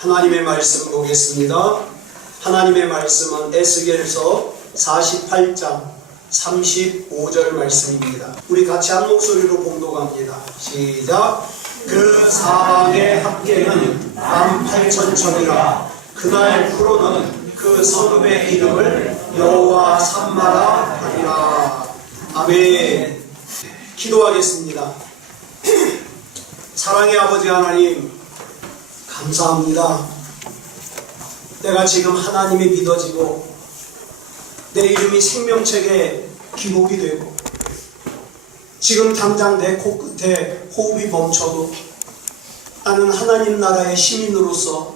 하나님의 말씀 보겠습니다. 하나님의 말씀은 에스겔서 48장 35절 말씀입니다. 우리 같이 한 목소리로 봉독합니다. 시작. 그 사방의 합계는 18,000천이라. 그날 프로는 그 성읍의 이름을 여호와 삼마라 하리라. 아멘. 기도하겠습니다. 사랑의 아버지 하나님, 감사합니다. 내가 지금 하나님이 믿어지고 내 이름이 생명책에 기록이 되고 지금 당장 내 코끝에 호흡이 멈춰도 나는 하나님 나라의 시민으로서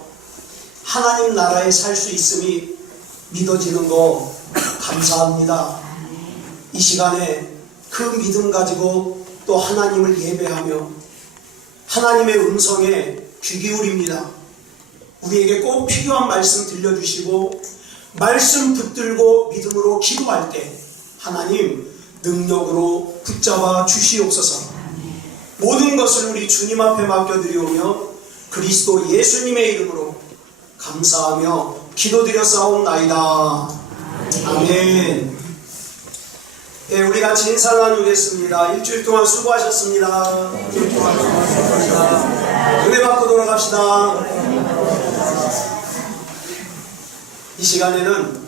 하나님 나라에 살 수 있음이 믿어지는 거 감사합니다. 이 시간에 그 믿음 가지고 또 하나님을 예배하며 하나님의 음성에 귀 기울입니다. 우리에게 꼭 필요한 말씀 들려주시고 말씀 붙들고 믿음으로 기도할 때 하나님 능력으로 붙잡아 주시옵소서. 모든 것을 우리 주님 앞에 맡겨드리오며 그리스도 예수님의 이름으로 감사하며 기도드렸사옵나이다. 아멘. 네, 우리 같이 인사 나누겠습니다. 일주일 동안 수고하셨습니다. 은혜 받고 돌아갑시다. 이 시간에는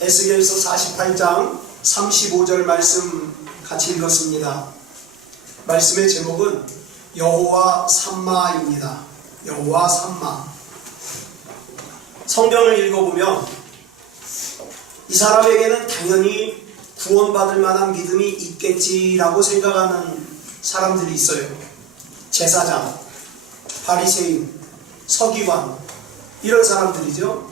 에스겔서 48장 35절 말씀 같이 읽었습니다. 말씀의 제목은 여호와 삼마입니다. 여호와 삼마. 성경을 읽어보면 이 사람에게는 당연히 구원받을 만한 믿음이 있겠지라고 생각하는 사람들이 있어요. 제사장, 바리새인, 서기관 이런 사람들이죠.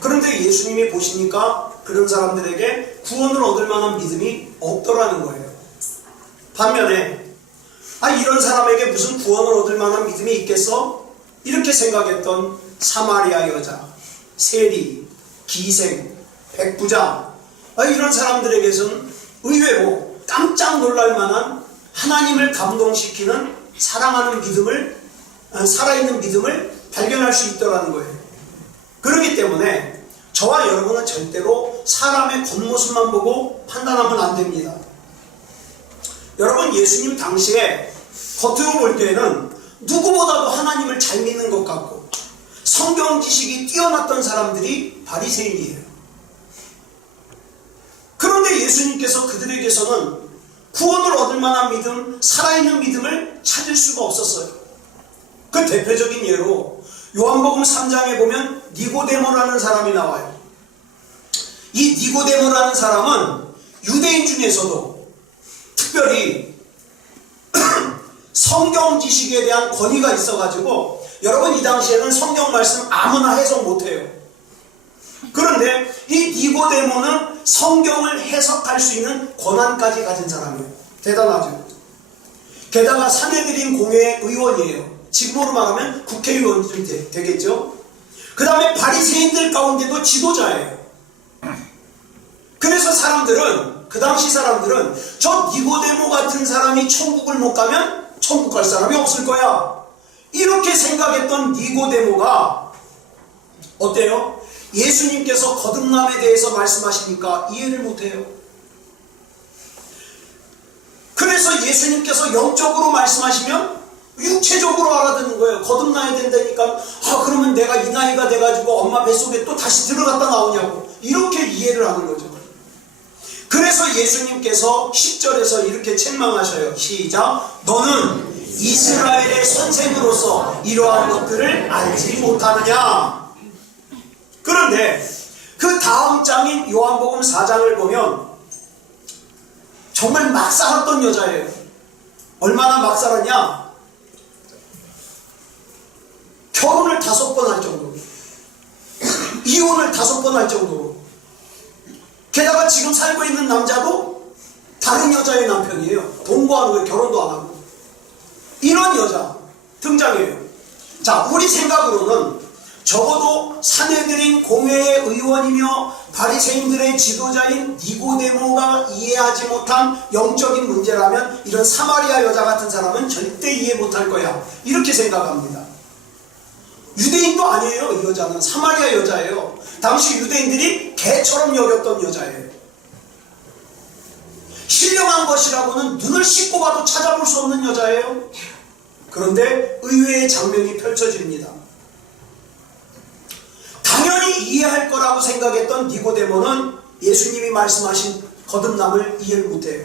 그런데 예수님이 보시니까 그런 사람들에게 구원을 얻을 만한 믿음이 없더라는 거예요. 반면에 이런 사람에게 무슨 구원을 얻을 만한 믿음이 있겠어? 이렇게 생각했던 사마리아 여자, 세리, 기생, 백부장 이런 사람들에게서는 의외로 깜짝 놀랄 만한 하나님을 감동시키는 사랑하는 믿음을, 살아있는 믿음을 발견할 수 있더라는 거예요. 그렇기 때문에 저와 여러분은 절대로 사람의 겉모습만 보고 판단하면 안 됩니다. 여러분, 예수님 당시에 겉으로 볼 때는 누구보다도 하나님을 잘 믿는 것 같고 성경 지식이 뛰어났던 사람들이 바리새인이에요. 그런데 예수님께서 그들에게서는 구원을 얻을 만한 믿음, 살아있는 믿음을 찾을 수가 없었어요. 그 대표적인 예로 요한복음 3장에 보면 니고데모라는 사람이 나와요. 이 니고데모라는 사람은 유대인 중에서도 특별히 성경 지식에 대한 권위가 있어가지고 여러분, 이 당시에는 성경 말씀 아무나 해석 못해요. 그런데 이 니고데모는 성경을 해석할 수 있는 권한까지 가진 사람이에요. 대단하죠. 게다가 산헤드린 공회의 의원이에요. 지금으로 말하면 국회의원이 되겠죠. 그 다음에 바리새인들 가운데도 지도자예요. 그래서 사람들은, 그 당시 사람들은 저 니고데모 같은 사람이 천국을 못 가면 천국 갈 사람이 없을 거야, 이렇게 생각했던 니고데모가 어때요? 예수님께서 거듭남에 대해서 말씀하시니까 이해를 못해요. 그래서 예수님께서 영적으로 말씀하시면 육체적으로 알아듣는 거예요. 거듭나야 된다니까 그러면 내가 이 나이가 돼가지고 엄마 뱃속에 또 다시 들어갔다 나오냐고, 이렇게 이해를 하는 거죠. 그래서 예수님께서 10절에서 이렇게 책망하셔요. 시작. 너는 이스라엘의 선생으로서 이러한 것들을 알지 못하느냐. 그런데 그 다음 장인 요한복음 4장을 보면 정말 막 살았던 여자예요. 얼마나 막 살았냐? 결혼을 5번 할 정도로, 이혼을 5번 할 정도로, 게다가 지금 살고 있는 남자도 다른 여자의 남편이에요. 동거하는 거예요. 결혼도 안 하고. 이런 여자 등장해요. 자, 우리 생각으로는 적어도 산헤드린 공회의 의원이며 바리새인들의 지도자인 니고데모가 이해하지 못한 영적인 문제라면 이런 사마리아 여자 같은 사람은 절대 이해 못할 거야, 이렇게 생각합니다. 아니에요. 이 여자는 사마리아 여자예요. 당시 유대인들이 개처럼 여겼던 여자예요. 신령한 것이라고는 눈을 씻고 봐도 찾아볼 수 없는 여자예요. 그런데 의외의 장면이 펼쳐집니다. 당연히 이해할 거라고 생각했던 니고데모는 예수님이 말씀하신 거듭남을 이해를 못해요.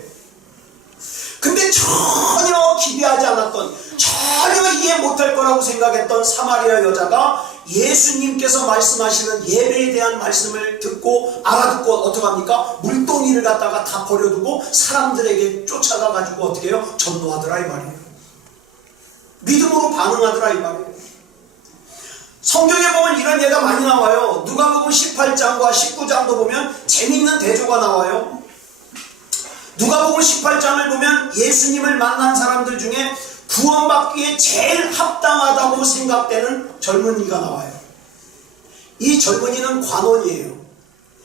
근데 전혀 기대하지 않았던, 전혀 이해 못할 거라고 생각했던 사마리아 여자가 예수님께서 말씀하시는 예배에 대한 말씀을 듣고 알아듣고 어떻게 합니까? 물동이를 갖다가 다 버려두고 사람들에게 쫓아가가지고 어떻게 해요? 전도하더라 이 말이에요. 믿음으로 반응하더라 이 말이에요. 성경에 보면 이런 예가 많이 나와요. 누가복음 18장과 19장도 보면 재밌는 대조가 나와요. 누가복음 18장을 보면 예수님을 만난 사람들 중에 구원받기에 제일 합당하다고 생각되는 젊은이가 나와요. 이 젊은이는 관원이에요.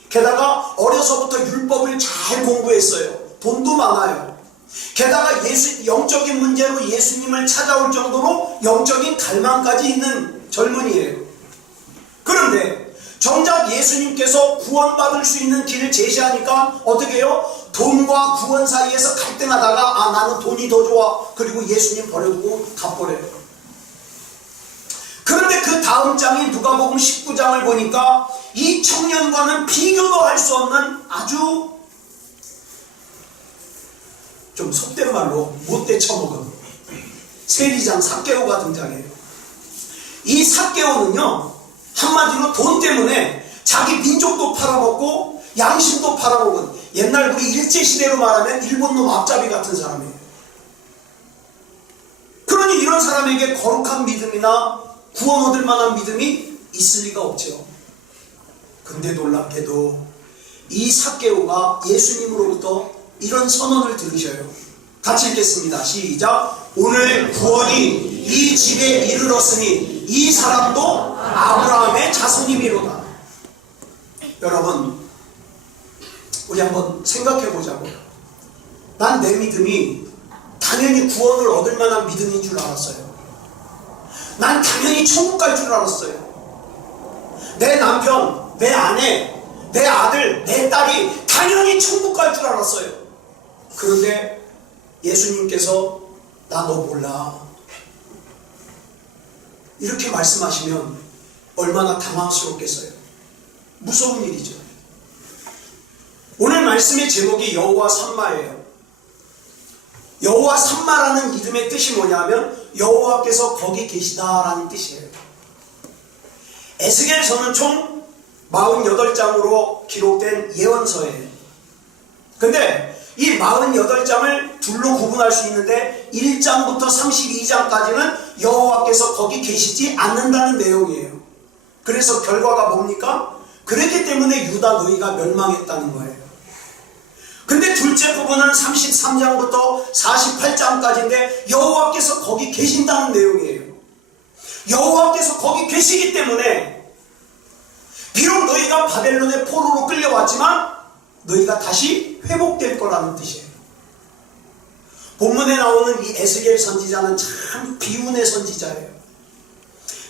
게다가 어려서부터 율법을 잘 공부했어요. 돈도 많아요. 게다가 영적인 문제로 예수님을 찾아올 정도로 영적인 갈망까지 있는 젊은이에요. 그런데 정작 예수님께서 구원받을 수 있는 길을 제시하니까 어떻게 해요? 돈과 구원 사이에서 갈등하다가 나는 돈이 더 좋아. 그리고 예수님 버려두고 가버려요. 그런데 그 다음 장인 누가복음 19장을 보니까 이 청년과는 비교도 할 수 없는 아주 좀 속된 말로 못돼 처먹은 세리장 삭개오가 등장해요. 이 삭개오는요, 한마디로 돈 때문에 자기 민족도 팔아먹고 양심도 팔아먹은, 옛날 우리 일제시대로 말하면 일본놈 앞잡이 같은 사람이에요. 그러니 이런 사람에게 거룩한 믿음이나 구원 얻을 만한 믿음이 있을 리가 없죠. 근데 놀랍게도 이 삭개오가 예수님으로부터 이런 선언을 들으셔요. 같이 읽겠습니다. 시작. 오늘 구원이 이 집에 이르렀으니 이 사람도 아브라함의 자손이미로다. 여러분, 우리 한번 생각해 보자고요. 난 내 믿음이 당연히 구원을 얻을 만한 믿음인 줄 알았어요. 난 당연히 천국 갈 줄 알았어요. 내 남편, 내 아내, 내 아들, 내 딸이 당연히 천국 갈 줄 알았어요. 그런데 예수님께서 나 너 몰라, 이렇게 말씀하시면 얼마나 당황스럽겠어요. 무서운 일이죠. 오늘 말씀의 제목이 여호와 삼마예요. 여호와 삼마라는 이름의 뜻이 뭐냐면 여호와께서 거기 계시다라는 뜻이에요. 에스겔서는 총 48장으로 기록된 예언서예요. 근데 이 48장을 둘로 구분할 수 있는데 1장부터 32장까지는 여호와께서 거기 계시지 않는다는 내용이에요. 그래서 결과가 뭡니까? 그렇기 때문에 유다 너희가 멸망했다는 거예요. 근데 둘째 부분은 33장부터 48장까지인데 여호와께서 거기 계신다는 내용이에요. 여호와께서 거기 계시기 때문에 비록 너희가 바벨론의 포로로 끌려왔지만 너희가 다시 회복될 거라는 뜻이에요. 본문에 나오는 이 에스겔 선지자는 참 비운의 선지자예요.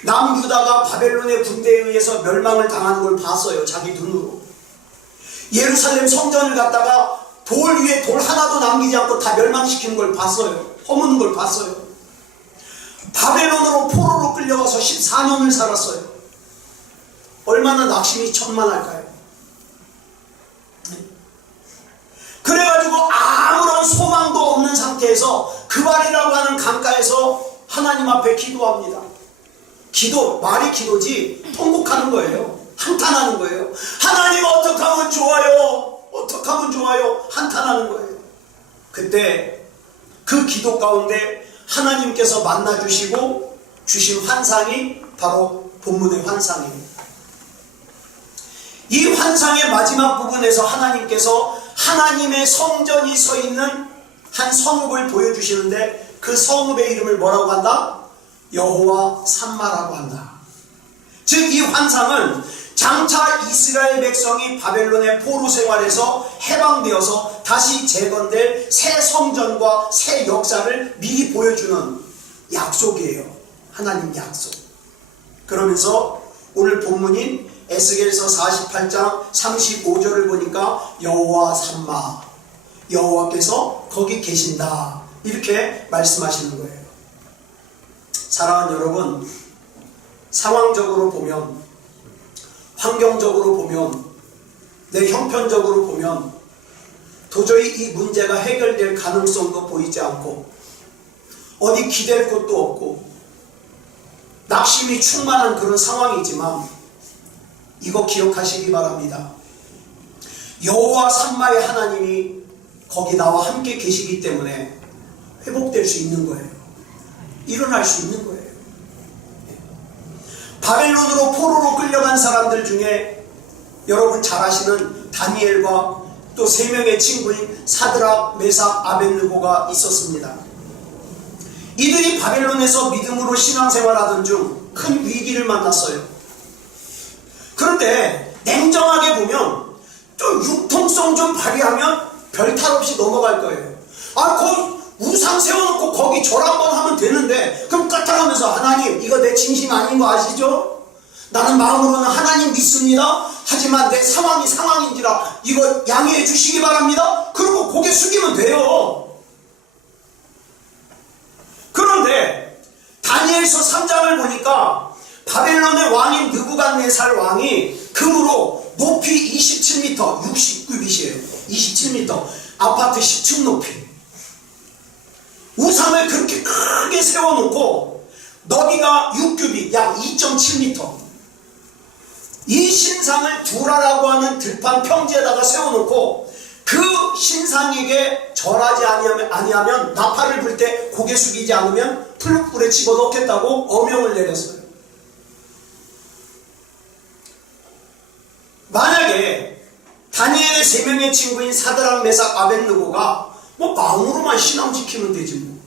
남유다가 바벨론의 군대에 의해서 멸망을 당하는 걸 봤어요. 자기 눈으로. 예루살렘 성전을 갖다가 돌 위에 돌 하나도 남기지 않고 다 멸망시키는 걸 봤어요. 허무는 걸 봤어요. 바벨론으로 포로로 끌려가서 14년을 살았어요. 얼마나 낙심이 천만할까요? 그래가지고 아무런 소망도 없는 상태에서 그발이라고 하는 강가에서 하나님 앞에 기도합니다. 기도, 말이 기도지 통곡하는 거예요. 한탄하는 거예요. 하나님 어떻게 하면 좋아요? 어떻게 하면 좋아요? 한탄하는 거예요. 그때 그 기도 가운데 하나님께서 만나주시고 주신 환상이 바로 본문의 환상이에요. 이 환상의 마지막 부분에서 하나님께서 하나님의 성전이 서 있는 한 성읍을 보여주시는데 그 성읍의 이름을 뭐라고 한다? 여호와 삼마라고 한다. 즉 이 환상은 장차 이스라엘 백성이 바벨론의 포로 생활에서 해방되어서 다시 재건될 새 성전과 새 역사를 미리 보여주는 약속이에요. 하나님 약속. 그러면서 오늘 본문인 에스겔서 48장 35절을 보니까 여호와 삼마, 여호와께서 거기 계신다, 이렇게 말씀하시는 거예요. 사랑하는 여러분, 상황적으로 보면, 환경적으로 보면, 내 형편적으로 보면 도저히 이 문제가 해결될 가능성도 보이지 않고 어디 기댈 곳도 없고 낙심이 충만한 그런 상황이지만 이거 기억하시기 바랍니다. 여호와 삼마의 하나님이 거기 나와 함께 계시기 때문에 회복될 수 있는 거예요. 일어날 수 있는 거예요. 바벨론으로 포로로 끌려간 사람들 중에 여러분 잘 아시는 다니엘과 또 3명의 친구인 사드락, 메삭, 아벳느고가 있었습니다. 이들이 바벨론에서 믿음으로 신앙생활하던 중 큰 위기를 만났어요. 그런데 냉정하게 보면 좀 융통성 좀 발휘하면 별 탈 없이 넘어갈 거예요. 거기 우상 세워놓고 거기 절 한번 하면 되는데, 그럼 까딱하면서 하나님 이거 내 진심 아닌 거 아시죠? 나는 마음으로는 하나님 믿습니다. 하지만 내 상황이 상황인지라 이거 양해해 주시기 바랍니다. 그리고 고개 숙이면 돼요. 그런데 다니엘서 3장을 보니까 바벨론의 왕인 느부갓네살 왕이 금으로 높이 27m, 60규빗이에요. 27m, 아파트 10층 높이 우상을 그렇게 크게 세워놓고 너비가 6규빗, 약 2.7m, 이 신상을 두라라고 하는 들판 평지에다가 세워놓고 그 신상에게 절하지 아니하면 나팔을 불 때 고개 숙이지 않으면 풀불에 집어넣겠다고 어명을 내렸어요. 만약에 다니엘의 3명의 친구인 사드락, 메삭, 아벳느고가 마음으로만 신앙 지키면 되지 뭐.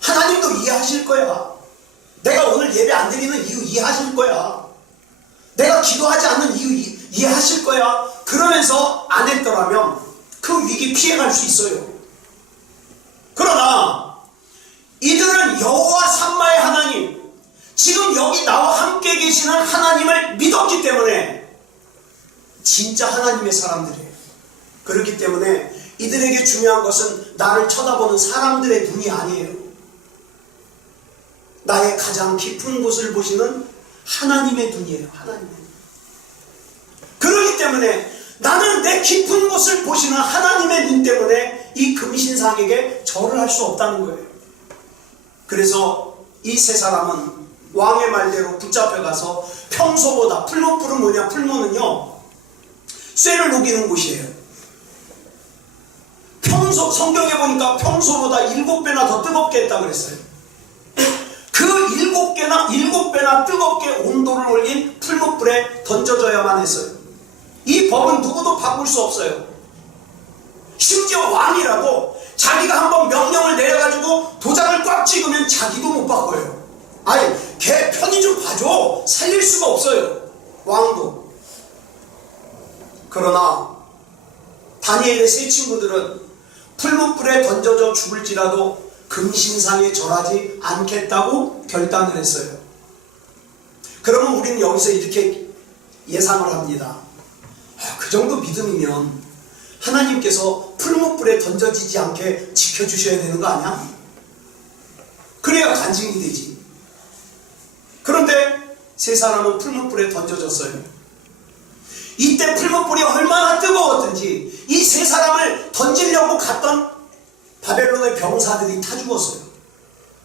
하나님도 이해하실 거야. 내가 오늘 예배 안 드리는 이유 이해하실 거야. 내가 기도하지 않는 이유 이해하실 거야. 그러면서 안 했더라면 그 위기 피해갈 수 있어요. 그러나 이들은 여호와 삼마의 하나님, 지금 여기 나와 함께 계시는 하나님을 믿었기 때문에 진짜 하나님의 사람들이에요. 그렇기 때문에 이들에게 중요한 것은 나를 쳐다보는 사람들의 눈이 아니에요. 나의 가장 깊은 곳을 보시는 하나님의 눈이에요. 하나님의 눈. 그렇기 때문에 나는 내 깊은 곳을 보시는 하나님의 눈 때문에 이 금신상에게 절을 할 수 없다는 거예요. 그래서 이 3사람은 왕의 말대로 붙잡혀가서 평소보다, 풀무불은 뭐냐, 풀무는요 쇠를 녹이는 곳이에요. 성경에 보니까 평소보다 7배나 더 뜨겁게 했다고 그랬어요. 그 7배나 뜨겁게 온도를 올린 풀무불에 던져져야만 했어요. 이 법은 누구도 바꿀 수 없어요. 심지어 왕이라도 자기가 한번 명령을 내려가지고 도장을 꽉 찍으면 자기도 못 바꿔요. 걔 편히 좀 봐줘. 살릴 수가 없어요. 왕도. 그러나 다니엘의 3 친구들은 풀무불에 던져져 죽을지라도 금신상에 절하지 않겠다고 결단을 했어요. 그러면 우리는 여기서 이렇게 예상을 합니다. 그 정도 믿음이면 하나님께서 풀무불에 던져지지 않게 지켜주셔야 되는 거 아니야? 그래야 간증이 되지. 그런데 3사람은 풀무불에 던져졌어요. 이때 풀무불이 얼마나 뜨거웠든지 이 3사람을 던지려고 갔던 바벨론의 병사들이 타 죽었어요.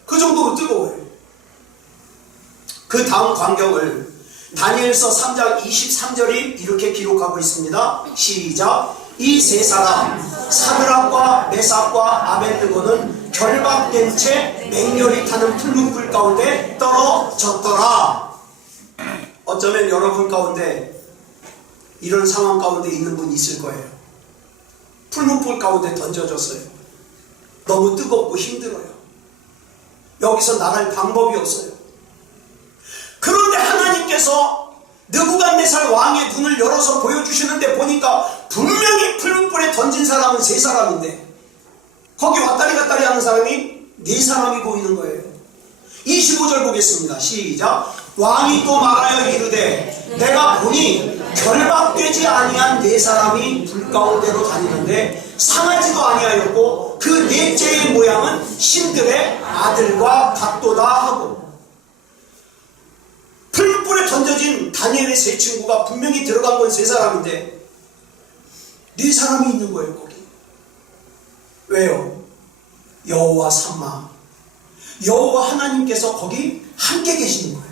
그 정도로 뜨거워요. 그 다음 광경을 다니엘서 3장 23절이 이렇게 기록하고 있습니다. 시작. 이 3사람 사드락과 메삭과 아벳느고는 결박된 채 맹렬히 타는 풀무불 가운데 떨어졌더라. 어쩌면 여러분 가운데 이런 상황 가운데 있는 분이 있을 거예요. 풀무불 가운데 던져졌어요. 너무 뜨겁고 힘들어요. 여기서 나갈 방법이 없어요. 그런데 하나님께서 느부갓네살 왕의 눈을 열어서 보여주시는데 보니까 분명히 풀무불에 던진 사람은 3사람인데 거기 왔다리 갔다리 하는 사람이 4사람이 보이는 거예요. 25절 보겠습니다. 시작. 왕이 또 말하여 이르되 내가 보니 결박되지 아니한 네 사람이 불 가운데로 다니는데 상하지도 아니하였고 그 넷째의 모양은 신들의 아들과 같도다 하고, 풀불에 던져진 다니엘의 세 친구가 분명히 들어간 건 세 사람인데 네 사람이 있는 거예요 거기. 왜요? 여호와 삼마, 여호와 하나님께서 거기 함께 계시는 거예요.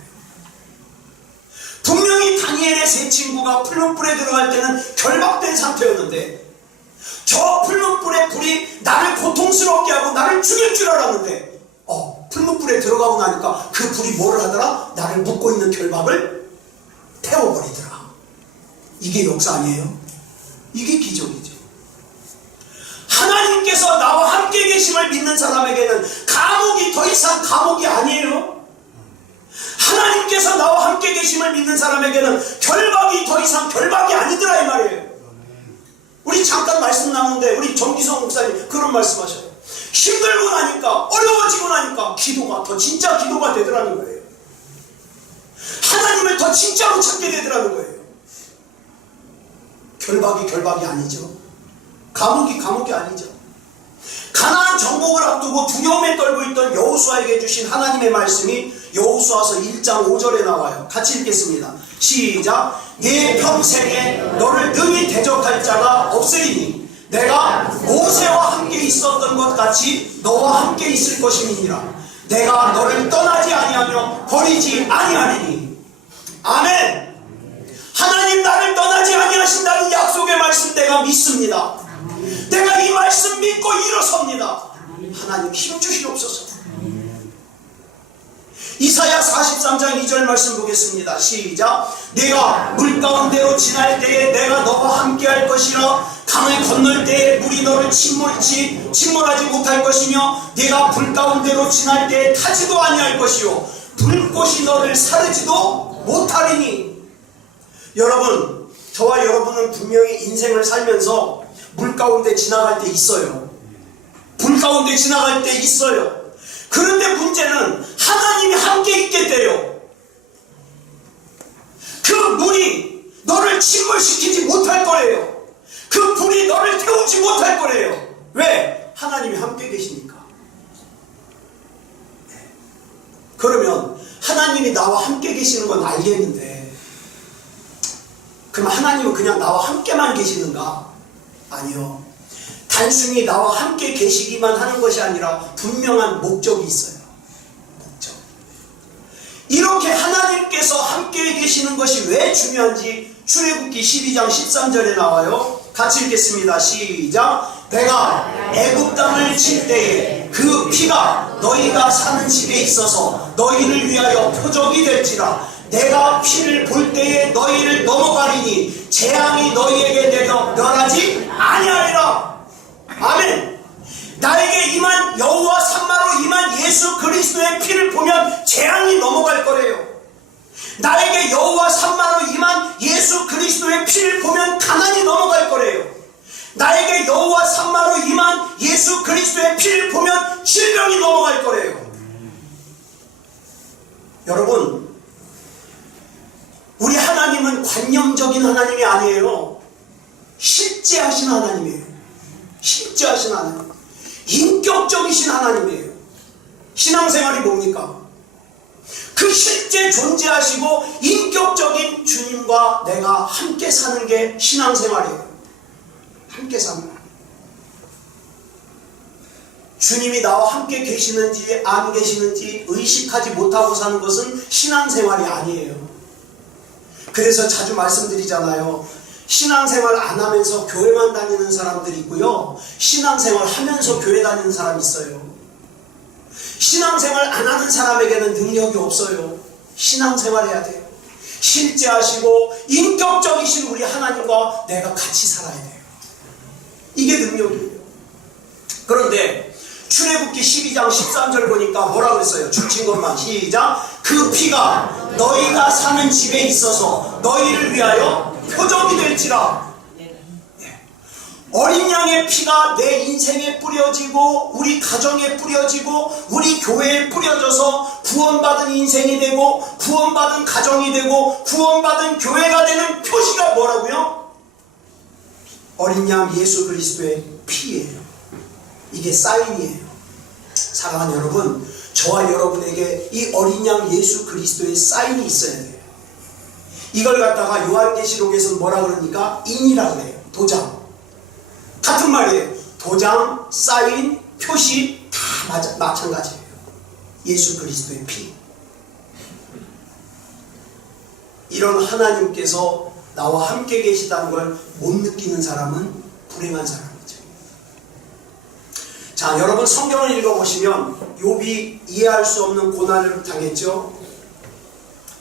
분명히 다니엘의 세 친구가 풀문불에 들어갈 때는 결박된 상태였는데 저 풀문불의 불이 나를 고통스럽게 하고 나를 죽일 줄 알았는데 풀문불에 들어가고 나니까 그 불이 뭐를 하더라? 나를 묶고 있는 결박을 태워버리더라. 이게 역사 아니에요? 이게 기적이죠. 하나님께서 나와 함께 계심을 믿는 사람에게는 감옥이 더 이상 감옥이 아니에요. 하나님께서 나와 함께 계심을 믿는 사람에게는 결박이 더 이상 결박이 아니더라 이 말이에요. 우리 잠깐 말씀 나누는데 우리 정기성 목사님 그런 말씀하셔요. 힘들고 나니까, 어려워지고 나니까 기도가 더 진짜 기도가 되더라는 거예요. 하나님을 더 진짜로 찾게 되더라는 거예요. 결박이 아니죠. 감옥이 아니죠. 가나안 정복을 앞두고 두려움에 떨고 있던 여호수아에게 주신 하나님의 말씀이 여호수아서 1장 5절에 나와요. 같이 읽겠습니다. 시작. 네 평생에 너를 능히 대적할 자가 없으리니 내가 모세와 함께 있었던 것 같이 너와 함께 있을 것임이니라. 내가 너를 떠나지 아니하며 버리지 아니하리니. 아멘. 하나님 나를 떠나지 아니하신다는 약속의 말씀 내가 믿습니다. 내가 이 말씀 믿고 일어섭니다. 하나님 힘 주시옵소서. 이사야 43장 2절 말씀 보겠습니다. 시작. 내가 물 가운데로 지날 때에 내가 너와 함께 할 것이라. 강을 건널 때에 물이 너를 침몰하지 못할 것이며 내가 불 가운데로 지날 때에 타지도 아니할 것이요 불꽃이 너를 사르지도 못하리니. 여러분, 저와 여러분은 분명히 인생을 살면서 물 가운데 지나갈 때 있어요. 불 가운데 지나갈 때 있어요. 그런데 문제는 하나님이 함께 있게 돼요. 그 물이 너를 침몰시키지 못할 거예요. 그 불이 너를 태우지 못할 거예요. 왜? 하나님이 함께 계시니까. 그러면 하나님이 나와 함께 계시는 건 알겠는데 그럼 하나님은 그냥 나와 함께만 계시는가? 아니요. 단순히 나와 함께 계시기만 하는 것이 아니라 분명한 목적이 있어요. 목적. 이렇게 하나님께서 함께 계시는 것이 왜 중요한지 출애굽기 12장 13절에 나와요. 같이 읽겠습니다. 시작. 내가 애굽 땅을 칠 때에 그 피가 너희가 사는 집에 있어서 너희를 위하여 표적이 될지라. 내가 피를 볼 때에 너희를 넘어가리니 재앙이 너희에게 내려 멸하지 아니하리라. 아멘. 나에게 임한 여호와 삼마로 임한 예수 그리스도의 피를 보면 재앙이 넘어갈 거래요. 나에게 여호와 삼마로 임한 예수 그리스도의 피를 보면 가난이 넘어갈 거래요. 나에게 여호와 삼마로 임한 예수 그리스도의 피를 보면 질병이 넘어갈 거래요. 여러분, 우리 하나님은 관념적인 하나님이 아니에요. 실제 하신 하나님이에요. 실제 하신 하나님. 인격적이신 하나님이에요. 신앙생활이 뭡니까? 그 실제 존재하시고 인격적인 주님과 내가 함께 사는 게 신앙생활이에요. 함께 사는 거예요. 주님이 나와 함께 계시는지 안 계시는지 의식하지 못하고 사는 것은 신앙생활이 아니에요. 그래서 자주 말씀드리잖아요. 신앙생활 안 하면서 교회만 다니는 사람들이 있고요. 신앙생활 하면서 교회 다니는 사람이 있어요. 신앙생활 안 하는 사람에게는 능력이 없어요. 신앙생활 해야 돼요. 실제 하시고 인격적이신 우리 하나님과 내가 같이 살아야 돼요. 이게 능력이에요. 그런데 출애굽기 12장 13절 보니까 뭐라고 했어요? 줄친 것만 시작. 그 피가 너희가 사는 집에 있어서 너희를 위하여 표적이 될지라. 어린 양의 피가 내 인생에 뿌려지고 우리 가정에 뿌려지고 우리 교회에 뿌려져서 구원받은 인생이 되고 구원받은 가정이 되고 구원받은 교회가 되는 표시가 뭐라고요? 어린 양 예수 그리스도의 피예요. 이게 사인이에요. 사랑하는 여러분, 저와 여러분에게 이 어린 양 예수 그리스도의 사인이 있어야 돼요. 이걸 갖다가 요한계시록에서 뭐라 그러니까 인이라고 해요. 도장. 같은 말이에요. 도장, 사인, 표시 다 마찬가지예요. 예수 그리스도의 피. 이런 하나님께서 나와 함께 계시다는 걸 못 느끼는 사람은 불행한 사람이죠. 자, 여러분 성경을 읽어보시면 욥이 이해할 수 없는 고난을 당했죠.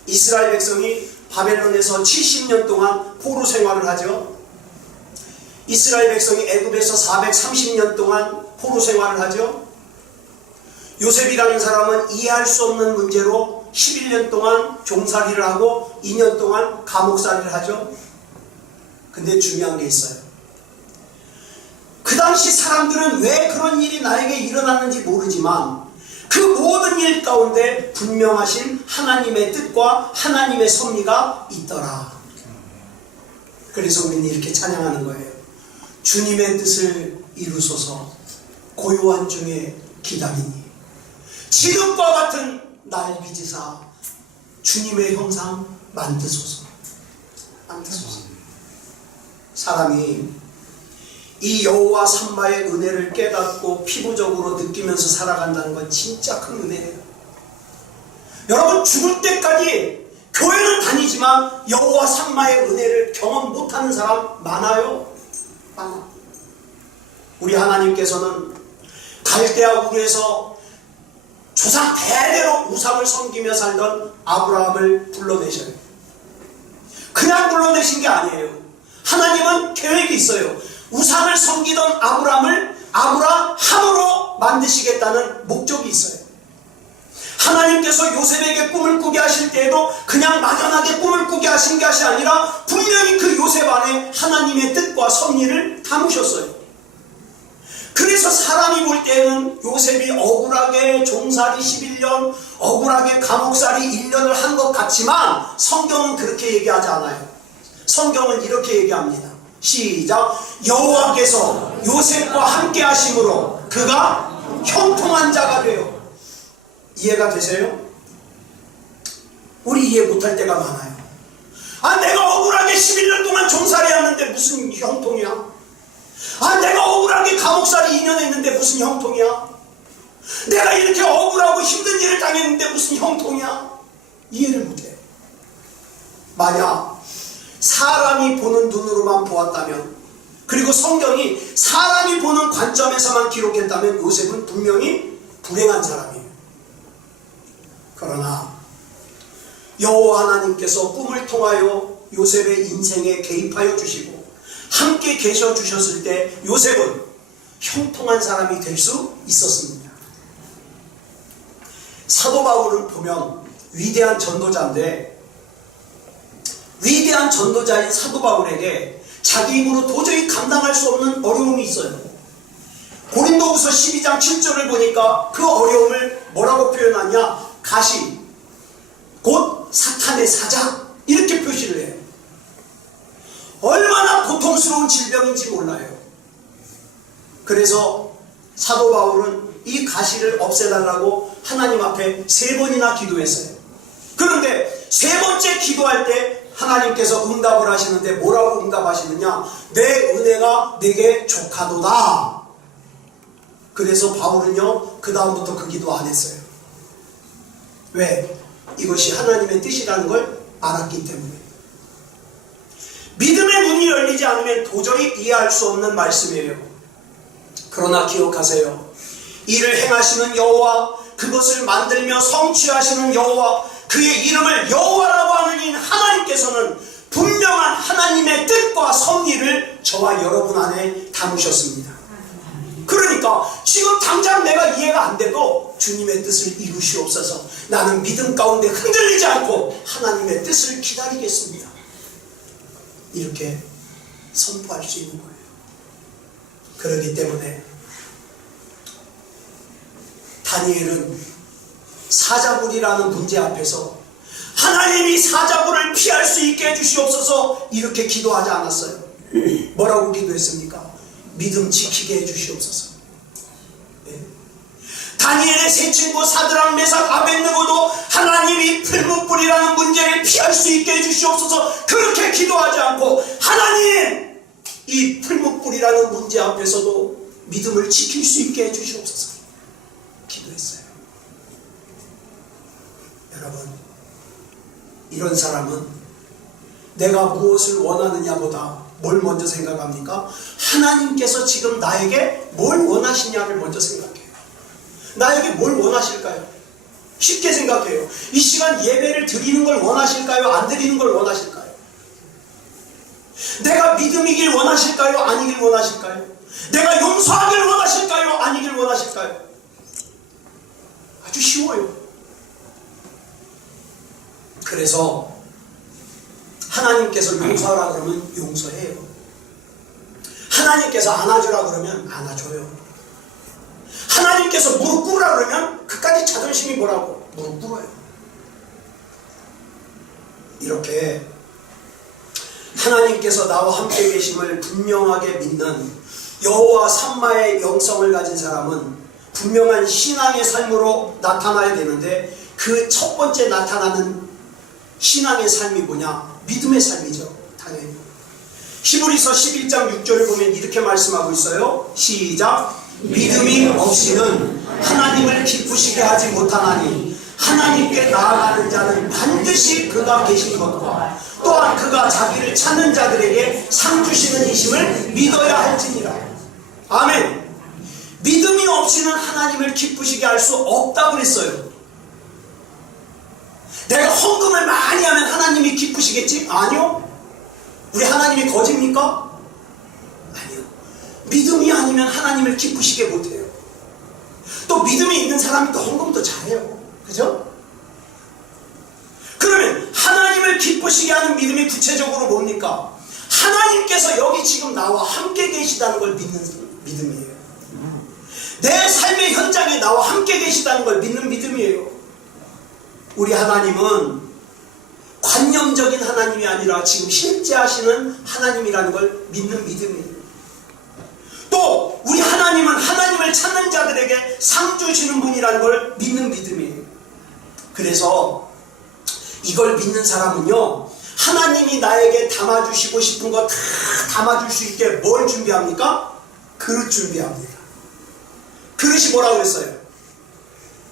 이스라엘 백성이 바벨론에서 70년 동안 포로 생활을 하죠. 이스라엘 백성이 애굽에서 430년 동안 포로 생활을 하죠. 요셉이라는 사람은 이해할 수 없는 문제로 11년 동안 종살이를 하고 2년 동안 감옥살이를 하죠. 근데 중요한 게 있어요. 그 당시 사람들은 왜 그런 일이 나에게 일어났는지 모르지만 그 모든 일 가운데 분명하신 하나님의 뜻과 하나님의 섭리가 있더라. 그래서 우리는 이렇게 찬양하는 거예요. 주님의 뜻을 이루소서 고요한 중에 기다리니 지극과 같은 날 빚으사 주님의 형상 만드소서. 사람이 이 여호와 삼마의 은혜를 깨닫고 피부적으로 느끼면서 살아간다는 건 진짜 큰 은혜예요. 여러분 죽을 때까지 교회는 다니지만 여호와 삼마의 은혜를 경험 못하는 사람 많아요? 많아. 우리 하나님께서는 갈대아 우르에서 조상 대대로 우상을 섬기며 살던 아브라함을 불러내셔요. 그냥 불러내신 게 아니에요. 하나님은 계획이 있어요. 우상을 섬기던 아브라함을 아브라함으로 만드시겠다는 목적이 있어요. 하나님께서 요셉에게 꿈을 꾸게 하실 때에도 그냥 막연하게 꿈을 꾸게 하신 것이 아니라 분명히 그 요셉 안에 하나님의 뜻과 섭리를 담으셨어요. 그래서 사람이 볼 때는 요셉이 억울하게 종살이 11년, 억울하게 감옥살이 1년을 한 것 같지만 성경은 그렇게 얘기하지 않아요. 성경은 이렇게 얘기합니다. 시작. 여호와께서 요셉과 함께 하심으로 그가 형통한 자가 되어. 이해가 되세요? 우리 이해 못할 때가 많아요. 내가 억울하게 11년 동안 종살이 했는데 무슨 형통이야? 내가 억울하게 감옥살이 2년 했는데 무슨 형통이야? 내가 이렇게 억울하고 힘든 일을 당했는데 무슨 형통이야? 이해를 못해요. 만약 사람이 보는 눈으로만 보았다면, 그리고 성경이 사람이 보는 관점에서만 기록했다면 요셉은 분명히 불행한 사람이에요. 그러나 여호와 하나님께서 꿈을 통하여 요셉의 인생에 개입하여 주시고 함께 계셔 주셨을 때 요셉은 형통한 사람이 될 수 있었습니다. 사도 바울은 보면 위대한 전도자인데, 위대한 전도자인 사도 바울에게 자기 힘으로 도저히 감당할 수 없는 어려움이 있어요. 고린도후서 12장 7절을 보니까 그 어려움을 뭐라고 표현하냐? 가시, 곧 사탄의 사자, 이렇게 표시를 해요. 얼마나 고통스러운 질병인지 몰라요. 그래서 사도 바울은 이 가시를 없애달라고 하나님 앞에 3번이나 기도했어요. 그런데 3번째 기도할 때 하나님께서 응답을 하시는데 뭐라고 응답하시느냐? 내 은혜가 내게 족하도다. 그래서 바울은요, 그 다음부터 그 기도 안 했어요. 왜? 이것이 하나님의 뜻이라는 걸 알았기 때문에. 믿음의 눈이 열리지 않으면 도저히 이해할 수 없는 말씀이에요. 그러나 기억하세요. 이를 행하시는 여호와, 그것을 만들며 성취하시는 여호와, 그의 이름을 여호와라고 하는 이 하나님께서는 분명한 하나님의 뜻과 섭리를 저와 여러분 안에 담으셨습니다. 그러니까 지금 당장 내가 이해가 안 돼도 주님의 뜻을 이루시옵소서. 나는 믿음 가운데 흔들리지 않고 하나님의 뜻을 기다리겠습니다. 이렇게 선포할 수 있는 거예요. 그렇기 때문에 다니엘은 사자굴이라는 문제 앞에서 하나님이 사자굴을 피할 수 있게 해주시옵소서 이렇게 기도하지 않았어요. 뭐라고 기도했습니까? 믿음 지키게 해주시옵소서. 네. 다니엘의 세 친구 사드락 메삭 아벳느고도 하나님이 풀무불이라는 문제를 피할 수 있게 해주시옵소서 그렇게 기도하지 않고 하나님 이 풀무불이라는 문제 앞에서도 믿음을 지킬 수 있게 해주시옵소서 기도했어요. 여러분, 이런 사람은 내가 무엇을 원하느냐보다 뭘 먼저 생각합니까? 하나님께서 지금 나에게 뭘 원하시냐를 먼저 생각해요. 나에게 뭘 원하실까요? 쉽게 생각해요. 이 시간 예배를 드리는 걸 원하실까요? 안 드리는 걸 원하실까요? 내가 믿음이길 원하실까요? 아니길 원하실까요? 내가 용서하길 원하실까요? 아니길 원하실까요? 아주 쉬워요. 그래서 하나님께서 용서하라 그러면 용서해요. 하나님께서 안아주라 그러면 안아줘요. 하나님께서 무릎 꿇으라 그러면 그까지 자존심이 뭐라고? 무릎 꿇어요. 이렇게 하나님께서 나와 함께 계심을 분명하게 믿는 여호와 삼마의 영성을 가진 사람은 분명한 신앙의 삶으로 나타나야 되는데 그 첫 번째 나타나는 신앙의 삶이 뭐냐? 믿음의 삶이죠. 당연히. 히브리서 11장 6절을 보면 이렇게 말씀하고 있어요. 시작. 믿음이 없이는 하나님을 기쁘시게 하지 못하나니 하나님께 나아가는 자는 반드시 그가 계신 것과 또한 그가 자기를 찾는 자들에게 상 주시는 이심을 믿어야 할지니라. 아멘. 믿음이 없이는 하나님을 기쁘시게 할 수 없다고 그랬어요. 내가 헌금을 많이 하면 하나님이 기쁘시겠지? 아니요. 우리 하나님이 거짓입니까? 아니요. 믿음이 아니면 하나님을 기쁘시게 못해요. 또 믿음이 있는 사람이 또 헌금도 잘해요. 그죠? 그러면 하나님을 기쁘시게 하는 믿음이 구체적으로 뭡니까? 하나님께서 여기 지금 나와 함께 계시다는 걸 믿는 믿음이에요. 내 삶의 현장에 나와 함께 계시다는 걸 믿는 믿음이에요. 우리 하나님은 관념적인 하나님이 아니라 지금 실제 하시는 하나님이라는 걸 믿는 믿음이에요. 또 우리 하나님은 하나님을 찾는 자들에게 상 주시는 분이라는 걸 믿는 믿음이에요. 그래서 이걸 믿는 사람은요, 하나님이 나에게 담아주시고 싶은 거 다 담아줄 수 있게 뭘 준비합니까? 그릇 준비합니다. 그릇이 뭐라고 그랬어요?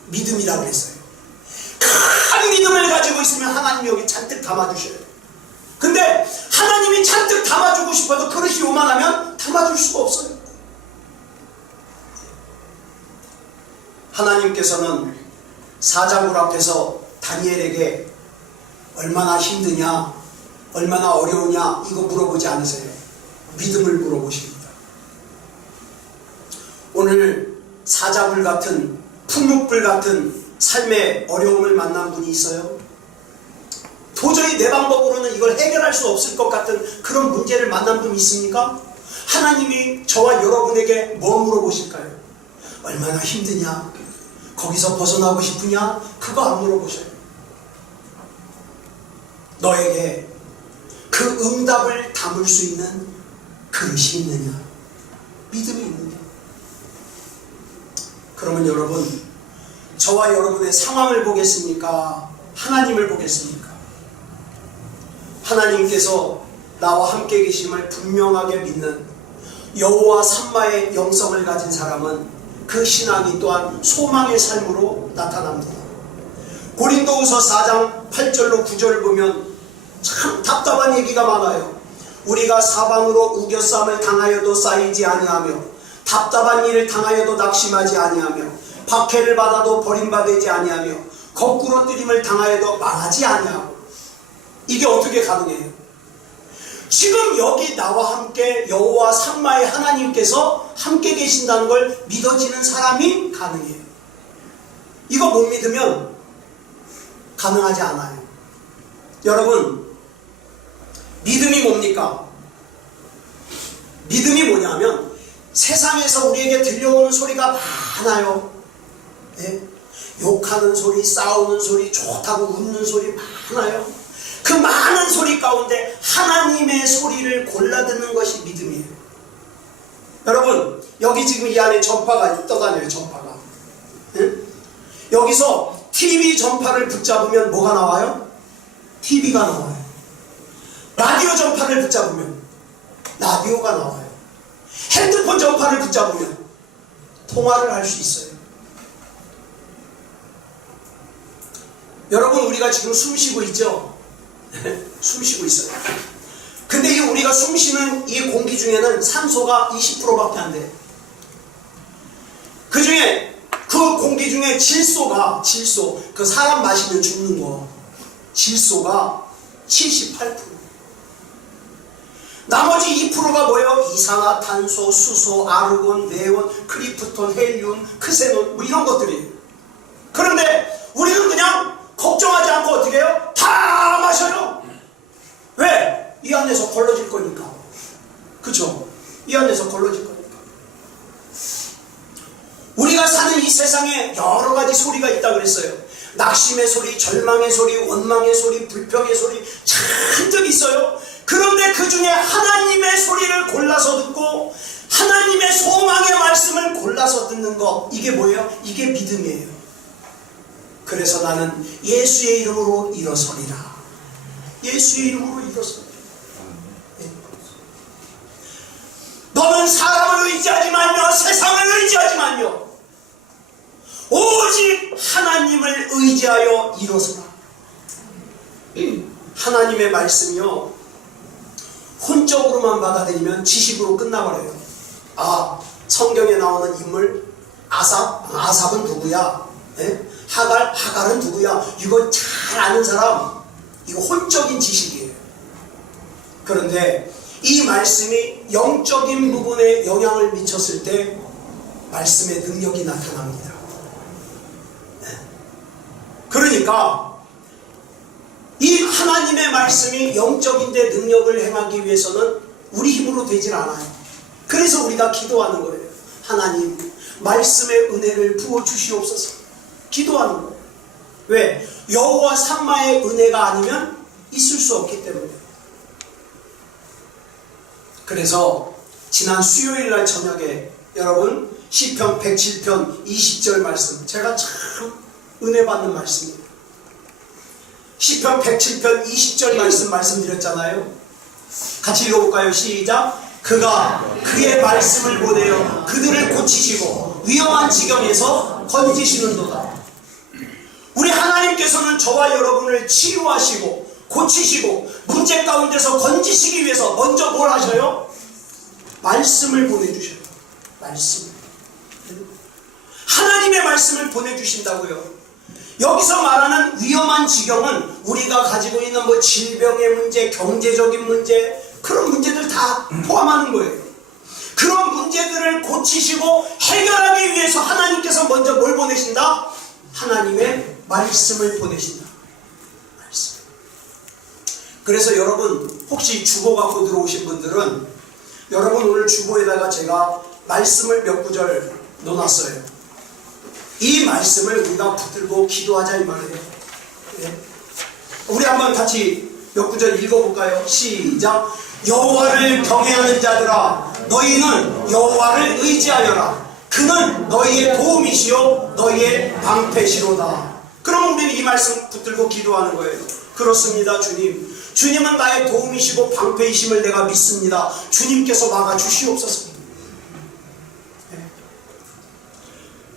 믿음이라고 그랬어요. 큰 믿음을 가지고 있으면 하나님이 여기 잔뜩 담아주셔요. 근데 하나님이 잔뜩 담아주고 싶어도 그릇이 요만하면 담아줄 수가 없어요. 하나님께서는 사자굴 앞에서 다니엘에게 얼마나 힘드냐, 얼마나 어려우냐 이거 물어보지 않으세요. 믿음을 물어보십니다. 오늘 사자굴 같은 풍묵불 같은 삶의 어려움을 만난 분이 있어요? 도저히 내 방법으로는 이걸 해결할 수 없을 것 같은 그런 문제를 만난 분이 있습니까? 하나님이 저와 여러분에게 뭐 물어보실까요? 얼마나 힘드냐? 거기서 벗어나고 싶으냐? 그거 안 물어보셔요. 너에게 그 응답을 담을 수 있는 그릇이 있느냐? 믿음이 있느냐? 그러면 여러분, 저와 여러분의 상황을 보겠습니까? 하나님을 보겠습니까? 하나님께서 나와 함께 계심을 분명하게 믿는 여호와 삼마의 영성을 가진 사람은 그 신앙이 또한 소망의 삶으로 나타납니다. 고린도후서 4장 8절로 9절을 보면 참 답답한 얘기가 많아요. 우리가 사방으로 우겨싸움을 당하여도 쌓이지 아니하며 답답한 일을 당하여도 낙심하지 아니하며 박해를 받아도 버림받지 아니하며 거꾸로 뜨림을 당하여도 망하지 아니하고. 이게 어떻게 가능해요? 지금 여기 나와 함께 여호와 삼마의 하나님께서 함께 계신다는 걸 믿어지는 사람이 가능해요. 이거 못 믿으면 가능하지 않아요. 여러분, 믿음이 뭡니까? 믿음이 뭐냐면 세상에서 우리에게 들려오는 소리가 많아요. 예? 욕하는 소리, 싸우는 소리, 좋다고 웃는 소리 많아요. 그 많은 소리 가운데 하나님의 소리를 골라 듣는 것이 믿음이에요. 여러분, 여기 지금 이 안에 전파가 떠다녀요. 전파가. 예? 여기서 TV 전파를 붙잡으면 뭐가 나와요? TV가 나와요. 라디오 전파를 붙잡으면 라디오가 나와요. 핸드폰 전파를 붙잡으면 통화를 할 수 있어요. 여러분, 우리가 지금 숨 쉬고 있죠? 숨 쉬고 있어요. 근데 이 우리가 숨 쉬는 이 공기 중에는 산소가 20%밖에 안 돼요. 그 중에 그 공기 중에 질소, 그 사람 마시면 죽는 거, 질소가 78%. 나머지 2%가 뭐예요? 이산화탄소, 수소, 아르곤, 네온, 크리프톤, 헬륨, 크세논, 뭐 이런 것들이에요. 그런데 우리는 그냥 걱정하지 않고 어떻게 해요? 다 마셔요. 왜? 이 안에서 걸러질 거니까. 그쵸? 이 안에서 걸러질 거니까. 우리가 사는 이 세상에 여러 가지 소리가 있다고 그랬어요. 낙심의 소리, 절망의 소리, 원망의 소리, 불평의 소리 잔뜩 있어요. 그런데 그 중에 하나님의 소리를 골라서 듣고 하나님의 소망의 말씀을 골라서 듣는 것, 이게 뭐예요? 이게 믿음이에요. 그래서 나는 예수의 이름으로 일어서리라. 예수의 이름으로 일어서리라. 너는 사람을 의지하지 말며 세상을 의지하지 말며 오직 하나님을 의지하여 일어서라. 하나님의 말씀이요, 혼적으로만 받아들이면 지식으로 끝나버려요. 아, 성경에 나오는 인물 아삽은 누구야? 예? 하갈은 누구야? 이거 잘 아는 사람, 이거 혼적인 지식이에요. 그런데 이 말씀이 영적인 부분에 영향을 미쳤을 때 말씀의 능력이 나타납니다. 네. 그러니까 이 하나님의 말씀이 영적인데 능력을 행하기 위해서는 우리 힘으로 되질 않아요. 그래서 우리가 기도하는 거예요. 하나님, 말씀의 은혜를 부어주시옵소서. 기도하는 거예요. 왜? 여호와 삼마의 은혜가 아니면 있을 수 없기 때문에. 그래서 지난 수요일날 저녁에 여러분 시편 107편 20절 말씀, 제가 참 은혜 받는 말씀이에요. 시편 107편 20절 말씀드렸잖아요. 같이 읽어볼까요? 시작. 그가 그의 말씀을 보내어 그들을 고치시고 위험한 지경에서 건지시는도다. 우리 하나님께서는 저와 여러분을 치유하시고 고치시고 문제 가운데서 건지시기 위해서 먼저 뭘 하셔요? 말씀을 보내주셔요. 말씀. 하나님의 말씀을 보내주신다고요. 여기서 말하는 위험한 지경은 우리가 가지고 있는 뭐 질병의 문제, 경제적인 문제, 그런 문제들 다 포함하는 거예요. 그런 문제들을 고치시고 해결하기 위해서 하나님께서 먼저 뭘 보내신다? 하나님의 말씀을 보내신다. 말씀. 그래서 여러분, 혹시 주보 갖고 들어오신 분들은 여러분 오늘 주보에다가 제가 말씀을 몇 구절 넣어놨어요. 이 말씀을 우리가 붙들고 기도하자 이 말이에요. 네. 우리 한번 같이 몇 구절 읽어볼까요? 시작. 여호와를 경외하는 자들아, 너희는 여호와를 의지하여라. 그는 너희의 도움이시요 너희의 방패시로다. 그럼 우리는 이 말씀 붙들고 기도하는 거예요. 그렇습니다, 주님. 주님은 나의 도움이시고 방패이심을 내가 믿습니다. 주님께서 막아주시옵소서.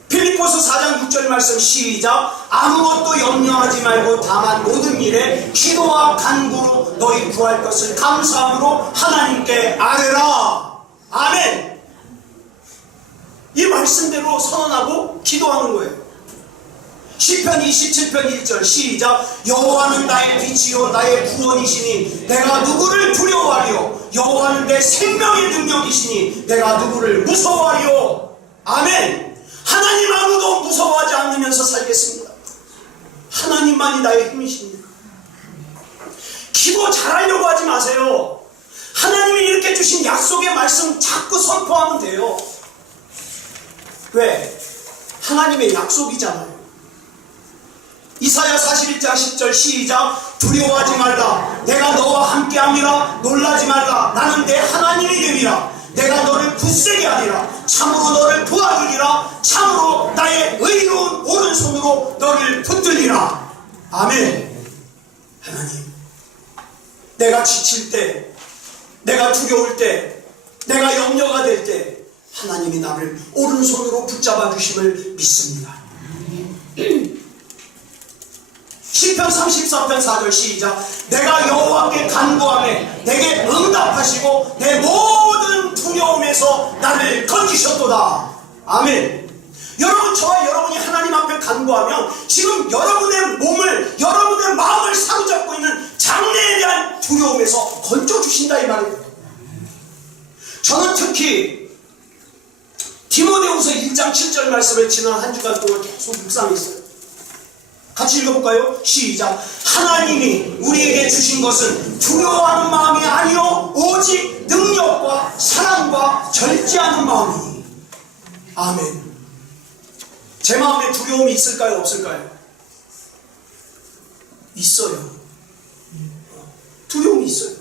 빌립보서 4장 6절 말씀 시작. 아무것도 염려하지 말고 다만 모든 일에 기도와 간구로 너희 구할 것을 감사함으로 하나님께 아뢰라. 아멘. 이 말씀대로 선언하고 기도하는 거예요. 시편 27편 1절 시작. 여호와는 나의 빛이요 나의 구원이시니 내가 누구를 두려워하리요. 여호와는 내 생명의 능력이시니 내가 누구를 무서워하리요. 아멘. 하나님 아무도 무서워하지 않으면서 살겠습니다. 하나님만이 나의 힘이십니다. 기도 잘하려고 하지 마세요. 하나님이 이렇게 주신 약속의 말씀 자꾸 선포하면 돼요. 왜? 하나님의 약속이잖아요. 이사야 41장 10절 시작. 두려워하지 말라. 내가 너와 함께함이라. 놀라지 말라. 나는 내 하나님이 됨이라. 내가 너를 굳세게 하리라. 참으로 너를 도와주리라. 참으로 나의 의로운 오른손으로 너를 붙들리라. 아멘. 하나님, 내가 지칠 때, 내가 두려울 때, 내가 염려가 될 때 하나님이 나를 오른손으로 붙잡아 주심을 믿습니다. 시편 34편 4절 시작. 내가 여호와께 간구하매 내게 응답하시고 내 모든 두려움에서 나를 건지셨도다. 아멘. 여러분, 저와 여러분이 하나님 앞에 간구하면 지금 여러분의 몸을, 여러분의 마음을 사로잡고 있는 장래에 대한 두려움에서 건져주신다 이 말입니다. 저는 특히 디모데후서 1장 7절 말씀을 지난 한 주간 동안 계속 묵상했어요. 같이 읽어볼까요? 시작. 하나님이 우리에게 주신 것은 두려워하는 마음이 아니요 오직 능력과 사랑과 절제하는 마음이니. 아멘. 제 마음에 두려움이 있을까요? 없을까요? 있어요. 두려움이 있어요.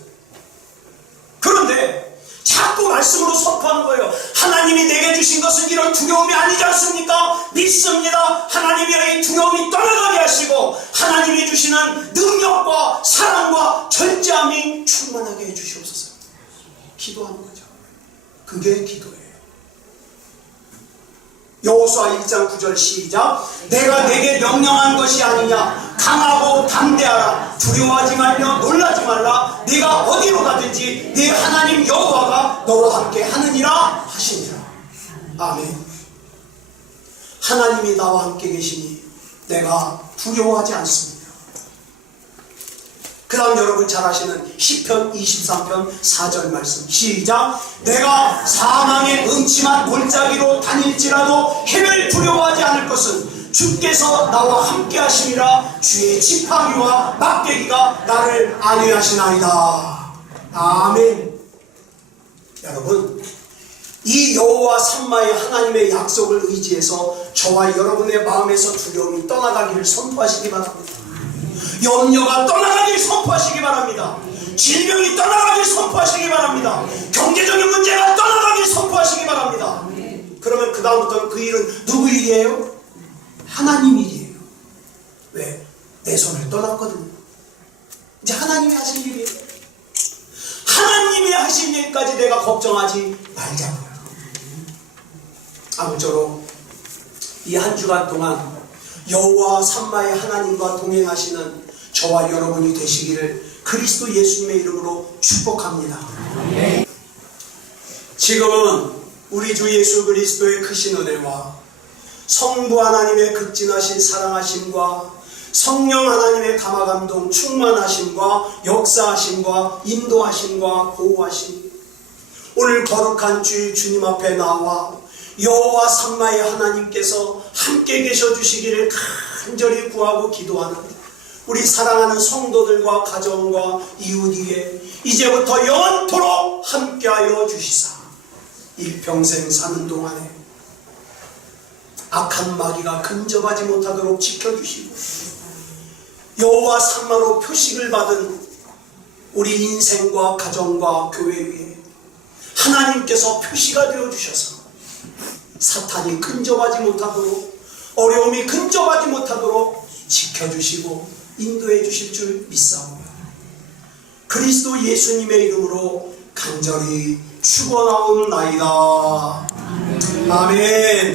그런데 자꾸 말씀으로 선포하는 거예요. 하나님이 내게 주신 것은 이런 두려움이 아니지 않습니까? 믿습니다. 하나님이 이 두려움이 떠나가게 하시고 하나님이 주시는 능력과 사랑과 절제함이 충만하게 해주시옵소서. 기도하는 거죠. 그게 기도예요. 여호수아 1장 9절 시작. 내가 내게 명령한 것이 아니냐. 강하고 담대하라. 두려워하지 말며 놀라지 말라. 네가 어디로 가든지 네 하나님 여호와가 너와 함께 하느니라 하시니라. 아멘. 하나님이 나와 함께 계시니 내가 두려워하지 않습니다. 그 다음 여러분 잘 아시는 시편 23편 4절 말씀 시작. 내가 사망의 음침한 골짜기로 다닐지라도 해를 두려워하지 않을 것은 주께서 나와 함께 하심이라. 주의 지팡이와 막대기가 나를 안위하시나이다. 아멘. 여러분, 이 여호와 삼마의 하나님의 약속을 의지해서 저와 여러분의 마음에서 두려움이 떠나가기를 선포하시기 바랍니다. 염려가 떠나가길 선포하시기 바랍니다. 질병이 떠나가길 선포하시기 바랍니다. 경제적인 문제가 떠나가길 선포하시기 바랍니다. 그러면 그 다음부터는 그 일은 누구 일이에요? 하나님 일이에요. 왜? 내 손을 떠났거든요. 이제 하나님이 하신 일이에요. 하나님이 하신 일까지 내가 걱정하지 말자고요. 아무쪼록 이 한 주간 동안 여호와 삼마의 하나님과 동행하시는 저와 여러분이 되시기를 그리스도 예수님의 이름으로 축복합니다. 지금은 우리 주 예수 그리스도의 크신 은혜와 성부 하나님의 극진하신 사랑하심과 성령 하나님의 감화감동 충만하심과 역사하심과 인도하심과 보호하심, 오늘 거룩한 주일 주님 앞에 나와 여호와 삼마의 하나님께서 함께 계셔 주시기를 간절히 구하고 기도하는 우리 사랑하는 성도들과 가정과 이웃 위에 이제부터 영원토록 함께하여 주시사 일평생 사는 동안에 악한 마귀가 근접하지 못하도록 지켜주시고 여호와 삼마로 표식을 받은 우리 인생과 가정과 교회 위에 하나님께서 표시가 되어주셔서 사탄이 근접하지 못하도록, 어려움이 근접하지 못하도록 지켜주시고 인도해 주실 줄 믿사오며 그리스도 예수님의 이름으로 간절히 축원하옵나이다. 아멘.